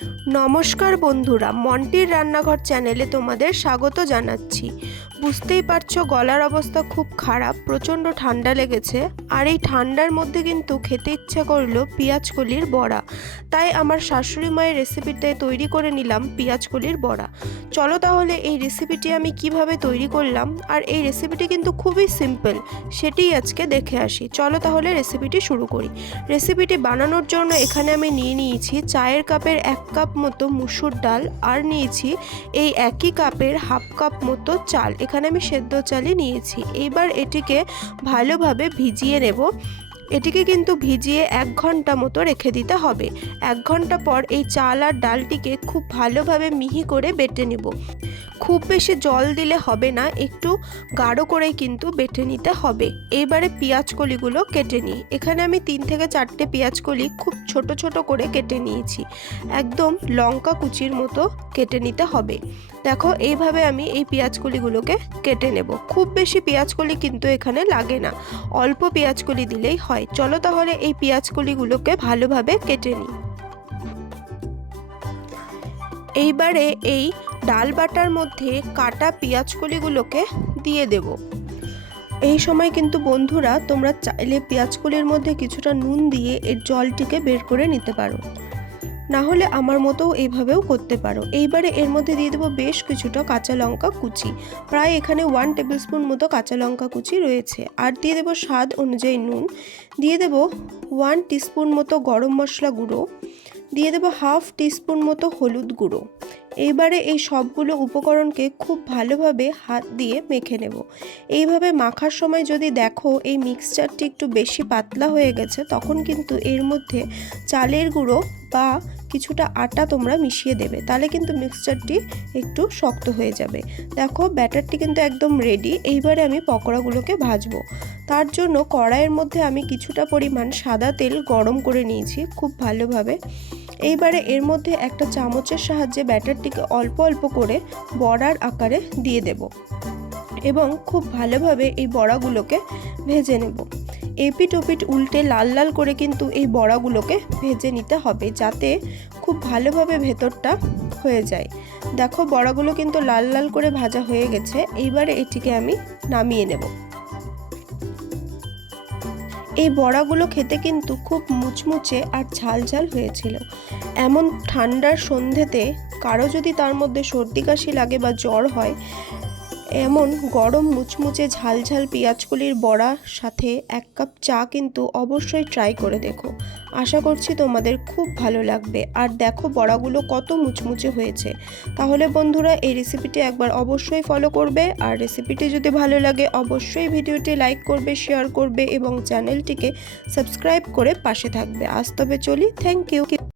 নমস্কার বন্ধুরা, মন্টির রান্নাঘর চ্যানেলে তোমাদের স্বাগত জানাচ্ছি। বুঝতেই পারছো গলার অবস্থা খুব খারাপ, প্রচণ্ড ঠান্ডা লেগেছে। আর এই ঠান্ডার মধ্যে কিন্তু খেতে ইচ্ছা করলো পেঁয়াজকলির বড়া। তাই আমার শাশুড়ি মায়ের রেসিপিতে তৈরি করে নিলাম পেঁয়াজকলির বড়া। চলো তাহলে এই রেসিপিটি আমি কিভাবে তৈরি করলাম, আর এই রেসিপিটি কিন্তু খুবই সিম্পল, সেটিই আজকে দেখে আসি। চলো তাহলে রেসিপিটি শুরু করি। রেসিপিটি বানানোর জন্য এখানে আমি নিয়েছি চায়ের কাপের 1 কাপ মতো মুসুর ডাল, আর নিয়েছি এই একই কাপের হাফ কাপ মতো চাল। এখানে আমি সেদ্ধ চালই নিয়েছি। এইবার এটিকে ভালোভাবে ভিজিয়ে নেব। এটিকে কিন্তু ভিজিয়ে 1 ঘন্টা মতো রেখে দিতে হবে। 1 ঘন্টা পর এই চাল আর ডালটিকে খুব ভালোভাবে মিহি করে বেটে নেব। খুব বেশি জল দিলে হবে না, একটু গাঢ় করেই কিন্তু বেটে নিতে হবে। এইবারে পেঁয়াজকলিগুলো কেটে নিই। এখানে আমি 3 থেকে 4টে পেঁয়াজকলি খুব ছোট ছোট করে কেটে নিয়েছি। একদম লঙ্কা কুচির মতো কেটে নিতে হবে। দেখো এইভাবে আমি এই পেঁয়াজকলিগুলোকে কেটে নেব। খুব বেশি পেঁয়াজকলি কিন্তু এখানে লাগে না, অল্প পেঁয়াজকলি দিলেই হয়। চলো তাহলে এই পেঁয়াজকলিগুলোকে ভালোভাবে কেটে নিই। এইবারে এই ডাল বাটার মধ্যে কাটা পেঁয়াজকলিগুলোকে দিয়ে দেব। এই সময় কিন্তু বন্ধুরা তোমরা চাইলে পেঁয়াজকলির মধ্যে কিছুটা নুন দিয়ে এর জলটিকে বের করে নিতে পারো, না হলে আমার মতো এইভাবেও করতে পারো। এইবারে এর মধ্যে দিয়ে দেবো বেশ কিছুটা কাঁচা লঙ্কা কুচি, প্রায় এখানে 1 টেবিল স্পুন মতো কাঁচা লঙ্কা কুচি রয়েছে। আর দিয়ে দেবো স্বাদ অনুযায়ী নুন, দিয়ে দেবো 1 টিস্পুন মতো গরম মশলা গুঁড়ো, দিয়ে দেবো হাফ টিস্পুন মতো হলুদ গুঁড়ো। এইবারে এই সবগুলো উপকরণকে খুব ভালোভাবে হাত দিয়ে মেখে নেব। এইভাবে মাখার সময় যদি দেখো এই মিক্সচারটি একটু বেশি পাতলা হয়ে গেছে, তখন কিন্তু এর মধ্যে চালের গুঁড়ো বা কিছুটা আটা তোমরা মিশিয়ে দেবে, তাহলে কিন্তু মিক্সচারটি একটু শক্ত হয়ে যাবে। দেখো ব্যাটারটি কিন্তু একদম রেডি। এইবারে আমি পকোড়াগুলোকে ভাজবো। তার জন্য কড়াইয়ের মধ্যে আমি কিছুটা পরিমাণ সাদা তেল গরম করে নিয়েছি খুব ভালোভাবে। এইবারে এর মধ্যে একটা চামচের সাহায্যে ব্যাটারটিকে অল্প অল্প করে বড়ার আকারে দিয়ে দেব এবং খুব ভালোভাবে এই বড়াগুলোকে ভেজে নেব। এপিট ওপিট উল্টে লাল লাল করে কিন্তু এই বড়াগুলোকে ভেজে নিতে হবে, যাতে খুব ভালোভাবে ভেতরটা হয়ে যায়। দেখো বড়াগুলো কিন্তু লাল লাল করে ভাজা হয়ে গেছে। এইবারে এটিকে আমি নামিয়ে নেব। এই বড়াগুলো খেতে কিন্তু খুব মুচমুচে আর ঝাল ঝাল হয়েছিল। এমন ঠান্ডার সন্ধেতে কারো যদি তার মধ্যে সর্দি কাশি লাগে বা জ্বর হয়, এমন গরম মুচমুচে ঝাল ঝাল পেঁয়াজকলির বড়ার সাথে 1 কাপ চা কিন্তু অবশ্যই ট্রাই করে দেখো। আশা করছি তোমাদের খুব ভালো লাগবে। আর দেখো বড়াগুলো কত মুচমুচে হয়েছে। তাহলে বন্ধুরা এই রেসিপিটি একবার অবশ্যই ফলো করবে। আর রেসিপিটি যদি ভালো লাগে অবশ্যই ভিডিওটি লাইক করবে, শেয়ার করবে এবং চ্যানেলটিকে সাবস্ক্রাইব করে পাশে থাকবে। আজ তবে চলি, থ্যাংক ইউ।